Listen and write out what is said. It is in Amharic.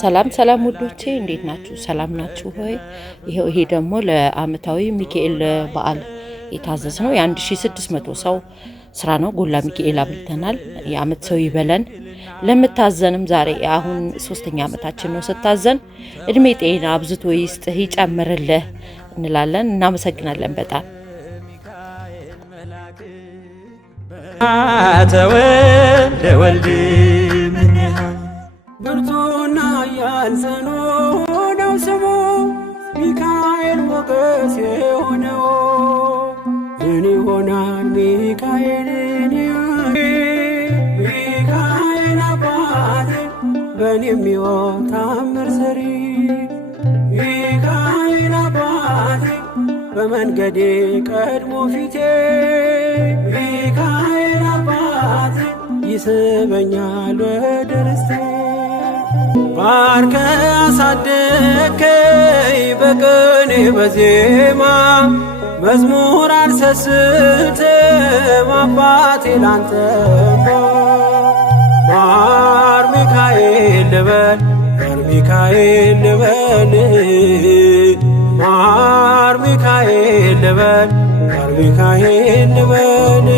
ሰላም ሰላም ውዶቼ እንዴት ናችሁ? ሰላም ናችሁ ሆይ? ይሄ ደግሞ ለአመታዊ ሚካኤል በዓል የታዘዝ ነው። የ1600 ሰው ስራ ነው። ጎላ ሚካኤል አብልተናል። የአመት ሰው ይበለን። ለምታዘንም ዛሬ አሁን 3ኛ አመታችን ነው ስታዘን። እድሜ ጤና አብዝቶ ይስጥህ ይጨምርልህ እንላለን። እናመሰግናለን በጣም ተወልደ ወልድ ብርቱና ያልዘኖ ነው ስሙ ሚካኤል ሞገስ የሆነው ምን ይሆናል ሚካኤልን ሚካኤል አባቴ በኔ የሚወት ታምር ሰሪ ሚካኤል አባቴ በመንገዴ ቀድሞ ፊቴ ሚካኤል አባቴ ይስበኛል ወደ ርስቴ ባርከ አሳደከኝ በቅኔ በዜማ መዝሙር አልሰስትም አባቴ ላንተማ ማር ሚካኤል ልበል ማር ሚካኤል ልበል ማር ሚካኤል ልበል ማር ሚካኤል ልበል